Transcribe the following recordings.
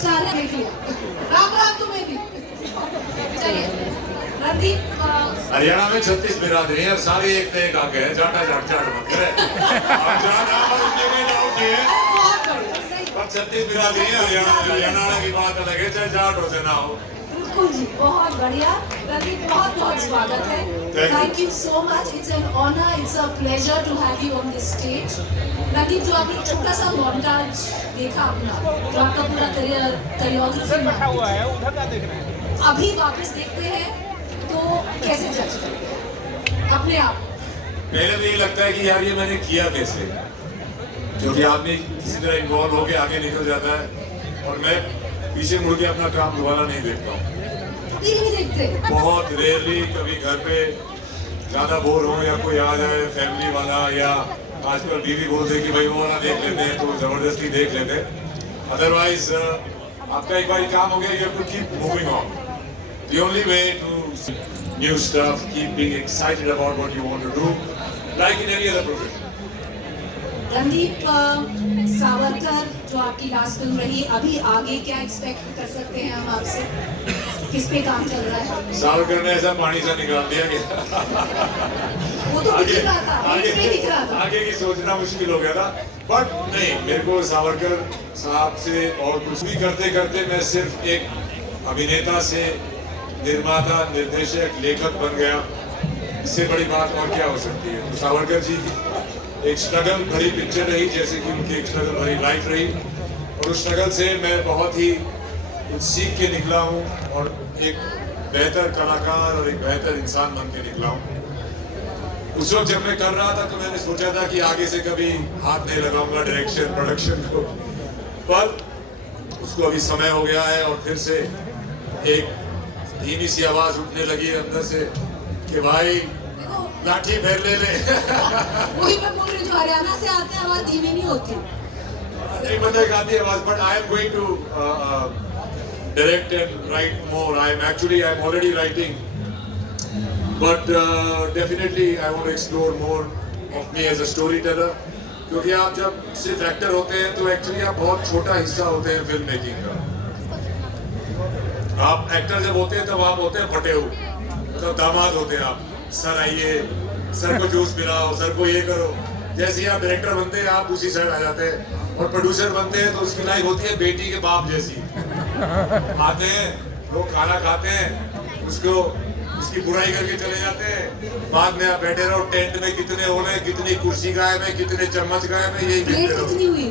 Superstar है बेटी। राम राम तुम्हें भी। चलिए रणदीप। हरियाणा में 36 बिरादरी है, सारी एक से एक आगे है, जाटा जाट जाट मत करे। अब जाना पर उन्हें डाउट नहीं है, बहुत बढ़िया, सही। पर 36 बिरादरी है हरियाणा में। हरियाणा की बात अलग है, चाहे जाट हो चाहे ना हो। बिल्कुल जी, बहुत बढ़िया। रणदीप, बहुत बहुत स्वागत है। Thank you so much. It's an honour, it's a pleasure to have you on this stage. Randeep, जो आपने छोटा सा मॉन्टाज देखा अपना, जो आपका पूरा कोरियोग्राफी हुआ है, उधर क्या देख रहे हैं? अभी वापस देखते हैं तो कैसे जज करें अपने आप? पहले तो ये लगता है कि यार ये मैंने किया कैसे, क्योंकि आदमी किसी तरह इन्वॉल्व होके आगे निकल जाता है और मैं पीछे मुड़ के अपना काम दोबारा नहीं देखता हूँ। कभी नहीं देखते? बहुत रेयरली, कभी घर पे ज्यादा बोर हो या कोई आ जाए फैमिली वाला, या आजकल बीवी बोल दे कि भाई वो वाला देख लेते हैं तो जबरदस्ती देख लेते हैं। अदरवाइज आपका एक बार काम हो गया, you have to keep moving on. The only way to new stuff, keep being excited about what you want to do, like in any other profession. Randeep, Savarkar जो आपकी लास्ट फिल्म रही, अभी आगे क्या एक्सपेक्ट कर सकते हैं हम आपसे? किस पे काम चल रहा है? सावरकर ने ऐसा पानी से निकाल दिया कि वो तो दिख रहा था, आगे पे दिख रहा था। आगे की सोचना मुश्किल हो गया था। बट नहीं, मेरे को सावरकर साहब से और कुछ भी करते करते मैं सिर्फ एक अभिनेता से निर्माता, निर्देशक, लेखक बन गया। इससे बड़ी बात और क्या हो सकती है? तो सावरकर जी की एक स्ट्रगल भरी पिक्चर रही, जैसे कि उनकी एक स्ट्रगल भरी लाइफ रही, और उस स्ट्रगल से मैं बहुत ही कुछ सीख के निकला हूँ और एक बेहतर कलाकार और एक बेहतर इंसान बन के निकला हूँ। उस वक्त जब मैं कर रहा था तो मैंने सोचा था कि आगे से कभी हाथ नहीं लगाऊंगा डायरेक्शन प्रोडक्शन को, पर उसको अभी समय हो गया है और फिर से एक धीमी सी आवाज उठने लगी अंदर से कि भाई लाठी फेर ले ले। वही मैं बोल रही हूँ, जो हरियाणा से आते हैं आवाज धीमी नहीं होती। नहीं पता एक आती आवाज, but I am going to direct and write more. I'm already writing, but definitely I want to explore more of me as a storyteller. क्योंकि आप जब सिर्फ एक्टर होते हैं तो एक्चुअली आप बहुत छोटा हिस्सा होते हैं फिल्म मेकिंग का। आप एक्टर जब होते हैं तब आप होते हैं फटे हुए, मतलब दामाद होते हैं आप। सर आइए, सर को जूस पिलाओ, सर को ये करो। जैसे ही आप डायरेक्टर बनते हैं आप उसी साइड आ जाते हैं, और प्रोड्यूसर बनते हैं तो उसकी लाइफ होती है बेटी के बाप जैसी। आते हैं लोग, खाना खाते हैं, उसको उसकी बुराई करके चले जाते हैं, बाद में आप बैठे रहो टेंट में, कितने होने, कितनी कुर्सी गायब है, कितने चम्मच गायब है, यही प्लेट देखते कितनी रहो। हुई?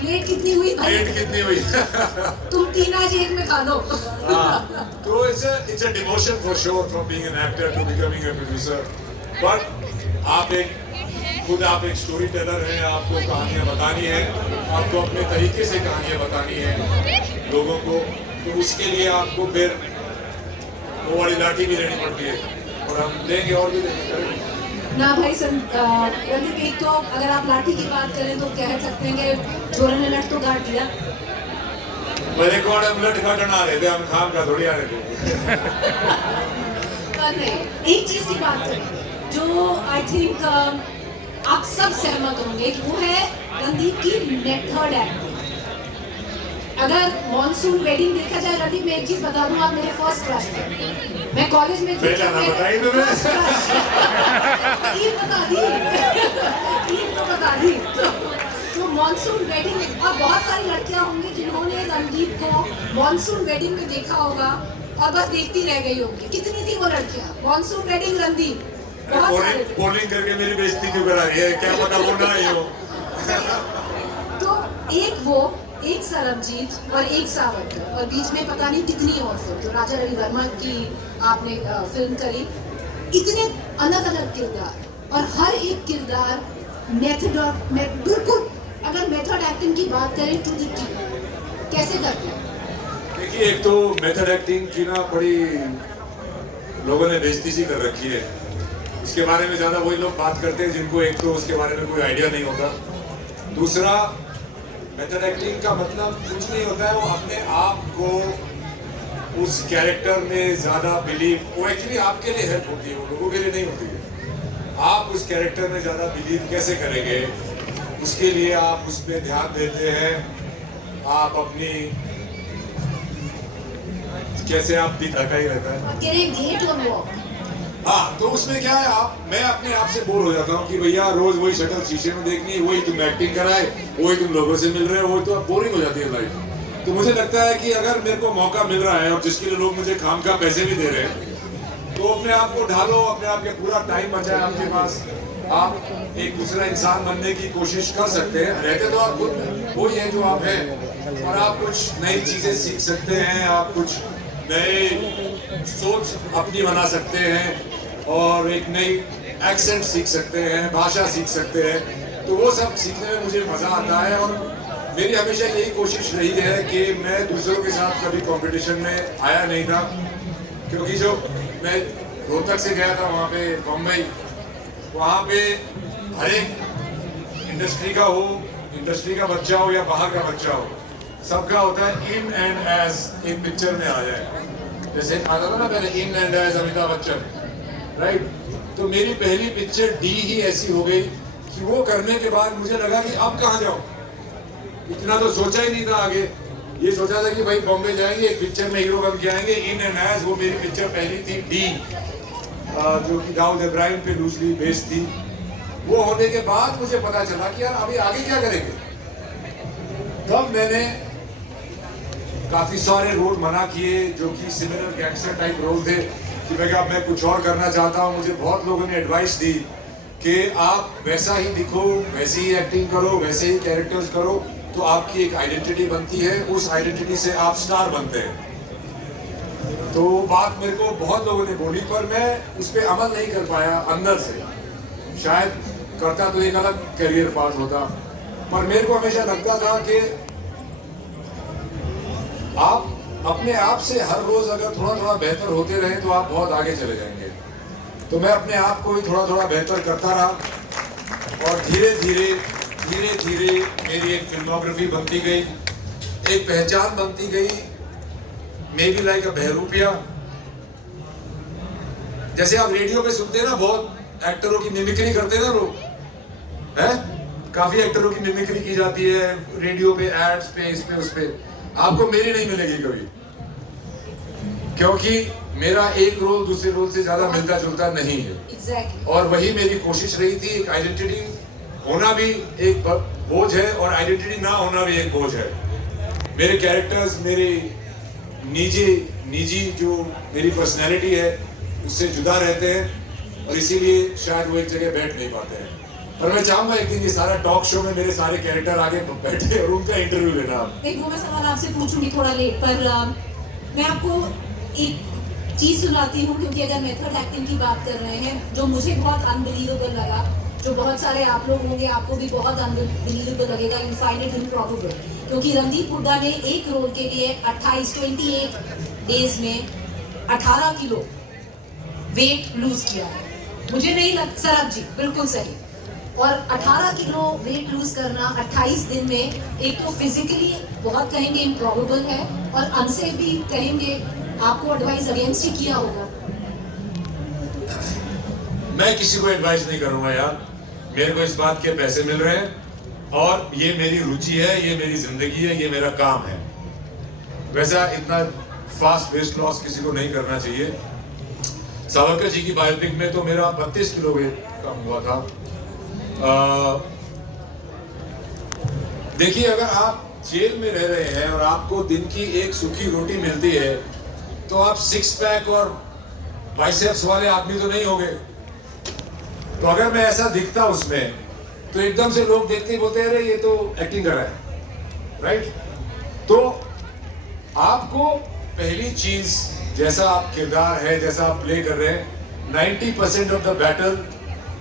प्लेट कितनी हुई? प्लेट कितनी हुई? तुम तीन आज एक में खा लो। तो it's a devotion for sure from being an actor to becoming a producer. But आप एक स्टोरी टेलर हैं, आपको कहानियाँ बतानी है, आपको अपने तरीके से कहानियाँ बतानी है लोगों को, तो उसके लिए आपको फिर वो वाली लाठी भी लेनी पड़ती है, और हम देंगे और भी देंगे ना भाई। रणदीप, एक तो अगर आप लाठी की बात करें तो कह सकते हैं कि जोरे ने लट तो गाड़ दिया। मेरे को लट काटना आ रहे थे, हम खाम का थोड़ी आ रहे थे। पर नहीं, एक चीज की बात करें जो आई थिंक आप सब सहमत होंगे कि वो है रणदीप की मेथड एक्टिंग। अगर मॉनसून वेडिंग देखा जाए, रणदीप मैं एक चीज बता दूं, आप मेरे फर्स्ट क्रश थे। मैं कॉलेज में थी, पहला ना बताइए तो मैं। ये बता दी, ये तो बता दी। तो मॉनसून वेडिंग, और बहुत सारी लड़कियां होंगी जिन्होंने रणदीप को मॉनसून वेडिंग में देखा होगा और बस देखती रह गई होगी। कितनी थी वो लड़कियां? मॉनसून वेडिंग रणदीप, बहुत सारे थे। पोलिंग करके मेरी बेइज्जती क्यों करा रही है? क्या पता वो ना ही हो। तो एक वो, एक सरबजीत और एक सावरकर, और बीच में पता नहीं कितनी और फिल्म, जो राजा रवि वर्मा की आपने फिल्म करी। इतने अलग अलग किरदार, और हर एक किरदार बिल्कुल, अगर मेथड एक्टिंग की बात करें टू द टी, कैसे करते हैं? देखिए, एक तो मेथड एक्टिंग की ना बड़ी लोगों ने बेइज्जती सी कर रखी है। इसके बारे में ज्यादा वही लोग बात करते हैं जिनको एक तो उसके बारे में कोई आइडिया नहीं होता। दूसरा, मेथड एक्टिंग का मतलब कुछ नहीं होता है, वो अपने आप को उस कैरेक्टर में ज्यादा बिलीव, वो एक्चुअली आपके लिए हेल्प होती है, वो लोगों के लिए नहीं होती है। आप उस कैरेक्टर में ज्यादा बिलीव कैसे करेंगे, उसके लिए आप उस पर ध्यान देते हैं। आप अपनी कैसे आप दिखाता ही रहता है। Can I date or walk? हाँ, तो उसमें क्या है, मैं अपने आप से बोर हो जाता हूँ कि भैया रोज वही शक्ल शीशे में देखनी है, वही तुम एक्टिंग कराए, वही तुम लोगों से मिल रहे हो, वही तो बोरिंग हो जाती है लाइफ। तो मुझे लगता है कि अगर मेरे को मौका मिल रहा है और जिसके लिए लोग मुझे काम का पैसे भी दे रहे हैं, तो अपने आप को ढालो, अपने आप के पूरा टाइम बचा है आपके पास, आप एक दूसरा इंसान बनने की कोशिश कर सकते हैं। रहते तो आप खुद वही है जो आप हैं, और आप कुछ नई चीजें सीख सकते हैं, आप कुछ नए सोच अपनी बना सकते हैं, और एक नई एक्सेंट सीख सकते हैं, भाषा सीख सकते हैं। तो वो सब सीखने में मुझे मजा आता है, और मेरी हमेशा यही कोशिश रही है कि मैं दूसरों के साथ कभी कंपटीशन में आया नहीं था, क्योंकि जो मैं रोहतक से गया था वहाँ पे बम्बई, वहाँ पे हर एक इंडस्ट्री का हो, इंडस्ट्री का बच्चा हो या बाहर का बच्चा हो, सबका होता है इन एंड एज एक पिक्चर में आ जाए। जैसे आता था ना पहले in and as Amitabh Bachchan, right. तो मेरी पहली पिक्चर डी ही ऐसी हो गई कि वो करने के बाद मुझे लगा कि अब कहाँ जाऊँ, इतना तो सोचा ही नहीं था आगे। ये सोचा था कि भाई बॉम्बे जाएंगे, एक पिक्चर में हीरो बन के आएंगे, इन एंड एज। वो मेरी पिक्चर पहली थी डी, जो कि दाऊद इब्राहिम पे लूजली बेस्ड थी। वो होने के बाद मुझे पता चला कि यार अभी आगे क्या करेंगे। तब मैंने काफी सारे रोल मना किए जो कि सिमिलर गैंगस्टर टाइप रोल थे, कि मैं कुछ और करना चाहता हूँ। मुझे बहुत लोगों ने एडवाइस दी कि आप वैसा ही दिखो, वैसी ही एक्टिंग करो, वैसे ही कैरेक्टर्स करो, तो आपकी एक आइडेंटिटी बनती है, उस आइडेंटिटी से आप स्टार बनते हैं। तो बात मेरे को बहुत लोगों ने बोली, पर मैं उस पर अमल नहीं कर पाया अंदर से। शायद करता तो एक अलग करियर पाथ होता, पर मेरे को हमेशा लगता था कि आप अपने आप से हर रोज अगर थोड़ा थोड़ा बेहतर होते रहे तो आप बहुत आगे चले जाएंगे। तो मैं अपने आप को ही थोड़ा थोड़ा बेहतर करता रहा, और धीरे धीरे मेरी एक फिल्मोग्राफी बनती गई, एक पहचान बनती गई, मे बी लाइक अ बहरूपिया। जैसे आप रेडियो पे सुनते हैं ना, बहुत एक्टरों की मिमिक्री करते हैं ना लोग, हैं? काफी एक्टरों की मिमिक्री की जाती है रेडियो पे, एड्स पे, इस पे उस पे। आपको मेरी नहीं मिलेगी कभी, क्योंकि मेरा एक रोल दूसरे रोल से ज्यादा मिलता जुलता नहीं है। Exactly. और वही मेरी कोशिश रही थी। एक आइडेंटिटी होना भी एक बोझ है, और आइडेंटिटी ना होना भी एक बोझ है। मेरे कैरेक्टर्स, मेरी निजी जो मेरी पर्सनैलिटी है उससे जुदा रहते हैं, और इसीलिए शायद वो एक जगह बैठ नहीं पाते हैं। पर मैं चाहूंगा एक दिन ये सारा टॉक शो में मेरे सारे कैरेक्टर आगे बैठे और उनका इंटरव्यू लेना। एक वो मैं सवाल आपसे पूछूंगी थोड़ा लेट, पर मैं आपको एक चीज सुनाती हूँ, क्योंकि अगर मेथड एक्टिंग की बात कर रहे हैं, जो मुझे बहुत अनबिलीवेबल लगा, जो बहुत सारे आप लोग होंगे आपको भी बहुत अनबिलीवेबल लगेगा, यू फाइंड इट इम्प्रॉबेबल, क्योंकि रणदीप हुड्डा ने एक रोल के लिए 28 डेज में 18 किलो वेट लूज किया है। मुझे नहीं लगता, सरब जी बिल्कुल सही। और 18 किलो वेट लूज करना 28 दिन में, एक तो फिजिकली बहुत कहेंगे इम्प्रॉबेबल है, और अनसेफ भी कहेंगे। आपको एडवाइस अगेंस्ट ही किया होगा। मैं किसी को एडवाइस नहीं करूंगा यार, मेरे को इस बात के पैसे मिल रहे हैं, और ये मेरी रुचि है, ये मेरी जिंदगी है, ये मेरा काम है। वैसा इतना फास्ट वेट लॉस किसी को नहीं करना चाहिए। सावरकर जी की बायोपिक में तो मेरा 32 किलो वेट कम हुआ था। देखिए, अगर आप जेल में रह रहे हैं और आपको दिन की एक सूखी रोटी मिलती है, तो आप 6 पैक और बाइसेप्स वाले आदमी तो नहीं होंगे। तो अगर मैं ऐसा दिखता उसमें, तो एकदम से लोग देखते ही बोलते हैं अरे ये तो एक्टिंग कर रहा है, राइट। तो आपको पहली चीज, जैसा आप किरदार है, जैसा आप प्ले कर रहे हैं, 90% ऑफ द बैटल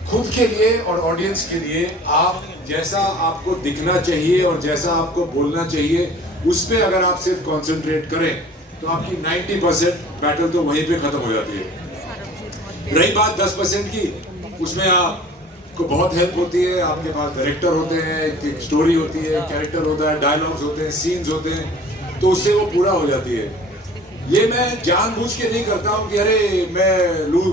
खुद के लिए और ऑडियंस के लिए, आप जैसा आपको दिखना चाहिए और जैसा आपको बोलना चाहिए, उस पर अगर आप सिर्फ कॉन्सेंट्रेट करें, तो आपकी 90% बैटल तो वहीं पे खत्म हो जाती है। रही बात 10% की, उसमें आपको बहुत हेल्प होती है। आपके पास डायरेक्टर होते हैं, एक स्टोरी होती है, कैरेक्टर होता है, डायलॉग्स होते हैं, सीन्स होते हैं, तो उससे वो पूरा हो जाती है। ये मैं जानबूझ के नहीं करता हूँ कि अरे मैं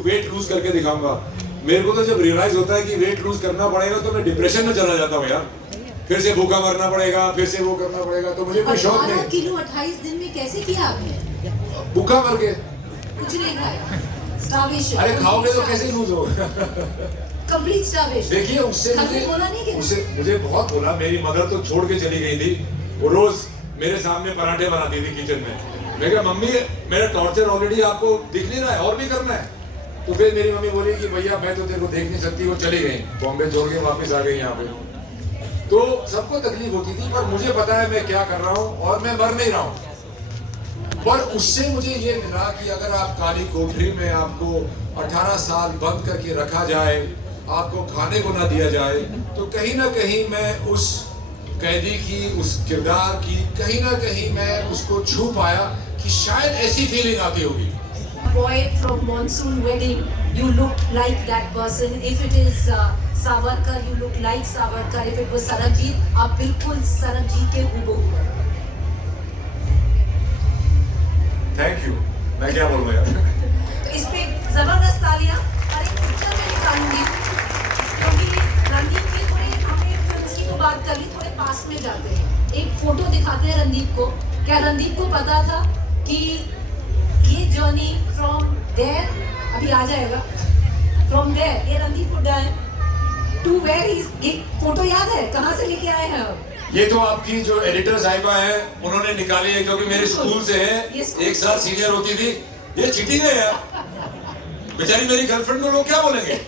वेट लूज करके दिखाऊंगा। मेरे को तो जब रियलाइज होता है कि वेट लूज करना पड़ेगा, तो मैं डिप्रेशन में चला जाता हूँ यार। फिर से भूखा मरना पड़ेगा, फिर से वो करना पड़ेगा, तो मुझे कोई शौक नहीं। 18 किलो 28 दिन में कैसे किया आपने? भूखा मर गए। कुछ नहीं खाया, स्टार्वेशन। अरे खाओगे तो कैसे लूज हो। Complete starvation. देखिए उससे कल भी बोला नहीं कि मुझे बहुत बोला। मेरी मदर तो छोड़ के चली गई थी, वो रोज मेरे सामने पराठे बनाती थी किचन में। मैं कहा मम्मी मेरा टॉर्चर ऑलरेडी आपको दिख नहीं रहा है, और भी करना है। तो फिर मेरी मम्मी बोली कि भैया मैं तो तेरे को देख नहीं सकती। वो चली गई, बॉम्बे छोड़ के वापस आ गई यहाँ पे। तो सबको तकलीफ होती थी, पर मुझे पता है मैं क्या कर रहा हूँ और मैं मर नहीं रहा हूँ। पर उससे मुझे ये मिला कि अगर आप काली कोठरी में आपको 18 साल बंद करके रखा जाए, आपको खाने को ना दिया जाए, तो कहीं ना कहीं मैं उस कैदी की, उस किरदार की कहीं ना कहीं मैं उसको छू पाया कि शायद ऐसी फीलिंग आती होगी। boy from monsoon wedding, you look like that person. If it is Savarkar, you look like Savarkar. If it was Sarabjit, आप बिल्कुल सरबजीत के हूबहू हैं। Thank you. मैं क्या बोलूँ यार। तो इस पे जबरदस्त तालियां। और एक पिक्चर मैं निकालूंगी क्योंकि रणदीप की थोड़े हमने फिल्म की तो बात कर ली, थोड़े पास में जाते हैं। एक फोटो दिखाते हैं रणदीप को। क्या रणदीप को पता था कि ये जर्नी फ्रॉम देयर, अभी आ जाएगा, फ्रॉम देयर ये रणदीप हुड्डा है, टू वेयर ही, एक फोटो याद है कहाँ से लेके आए हैं आप? ये तो आपकी जो एडिटर साहिबा है उन्होंने निकाली है, क्योंकि मेरे स्कूल से है, एक साल सीनियर होती थी। ये चीटिंग है यार, बेचारी मेरी गर्लफ्रेंड को लोग क्या बोलेंगे।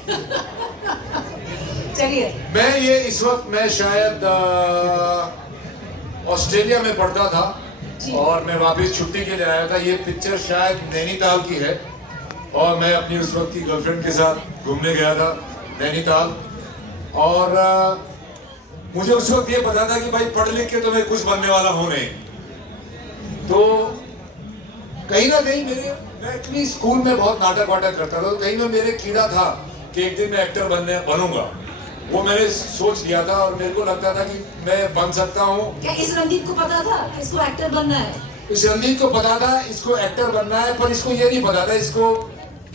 चलिए। मैं ये इस वक्त मैं शायद ऑस्ट्रेलिया में पढ़ता था और मैं वापस छुट्टी के लिए आया था। ये पिक्चर शायद नैनीताल की है और मैं अपनी उस वक्त की गर्लफ्रेंड के साथ घूमने गया था नैनीताल। और मुझे उस वक्त ये पता था कि भाई पढ़ लिख के तो मैं कुछ बनने वाला हूं नहीं। तो कहीं ना कहीं मैं एक्चुअली स्कूल में बहुत नाटक वाटक करता था, तो कहीं में मेरे कीड़ा था कि एक दिन मैं एक्टर बनूंगा। वो मैंने सोच लिया था और मेरे को लगता था कि मैं बन सकता हूँ। क्या इस रणदीप को पता था कि इसको एक्टर बनना है? इस रणदीप को पता था इसको एक्टर बनना है, पर इसको ये नहीं पता था इसको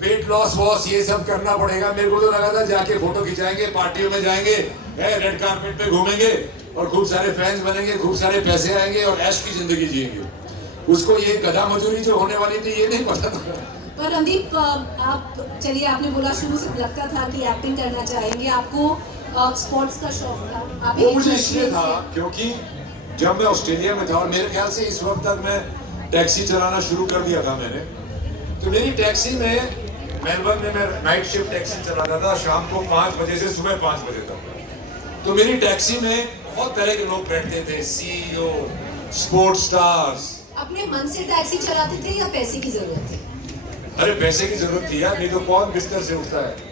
वेट लॉस वॉस ये सब करना पड़ेगा। मेरे को तो लगा था जाके फोटो खिंचाएंगे, पार्टियों में जाएंगे, रेड कार्पेट पे घूमेंगे और खूब सारे फैंस बनेंगे, खूब सारे पैसे आएंगे और ऐश की जिंदगी जिएंगे। उसको ये गधा मजदूरी जो होने वाली थी ये नहीं पता था। पर रणदीप आप चलिए, आपने बोला शुरू से लगता था कि एक्टिंग करना चाहेंगे, आपको स्पोर्ट्स का शौक था। आप वो मुझे इसलिए था क्योंकि जब मैं ऑस्ट्रेलिया में था और मेरे ख्याल से इस वक्त तक मैं टैक्सी चलाना शुरू कर दिया था मैंने, तो मेरी टैक्सी में मेलबर्न में मैं नाइट शिफ्ट टैक्सी चलाता था, शाम को 5 बजे से सुबह 5 बजे तक। तो मेरी टैक्सी में बहुत तरह के लोग बैठते थे, सीईओ, स्पोर्ट्स स्टार्स। अपने मन से टैक्सी चलाते थे या पैसे की जरूरत थी? अरे पैसे की जरूरत थी यार, नहीं तो कौन बिस्तर से उठता है।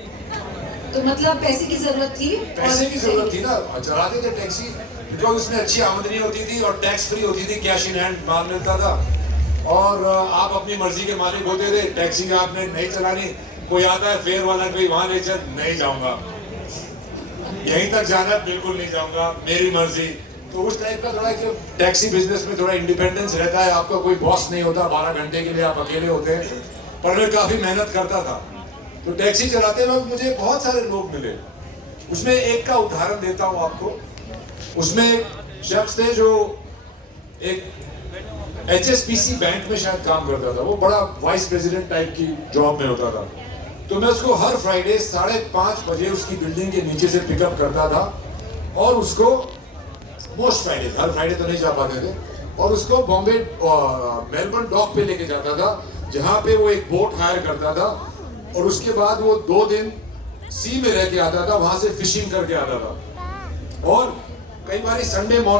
तो मतलब पैसे की जरूरत थी, पैसे की जरूरत थी ना, चलाते थे टैक्सी क्योंकि उसमें अच्छी आमदनी होती थी और टैक्स फ्री होती थी, कैश इन हैंड माल मिलता था और आप अपनी मर्जी के मालिक होते थे। टैक्सी आपने नहीं चलानी, कोई आता है फेयर वाला, कोई वहां ले चल, नहीं जाऊंगा, यहीं तक जाना बिल्कुल नहीं जाऊंगा, मेरी मर्जी। तो उस टाइप का थोड़ा कि टैक्सी बिजनेस में थोड़ा इंडिपेंडेंस रहता है, आपका कोई बॉस नहीं होता, 12 घंटे के लिए आप अकेले होते हैं। पर मैं काफी मेहनत करता था। तो टैक्सी चलाते वक्त मुझे बहुत सारे लोग मिले। उसमें एक का उदाहरण देता हूं आपको। उसमें एक शख्स थे जो एक HSBC बैंक में शायद काम करता था, वो बड़ा वाइस प्रेसिडेंट टाइप की जॉब में होता था। तो मैं उसको हर फ्राइडे 5:30 बजे उसकी बिल्डिंग के नीचे से पिकअप करता था और उसको मोस्ट फ्राइडे, हर फ्राइडे तो नहीं जा पाते थे, और उसको बॉम्बे मेलबर्न डॉक पे लेके जाता था, जहाँ पे वो एक बोट हायर करता था और उसके बाद वो 2 दिन सी में रह के आता था, वहां से फिशिंग करके आता था। और कई बार संडे मॉर्निंग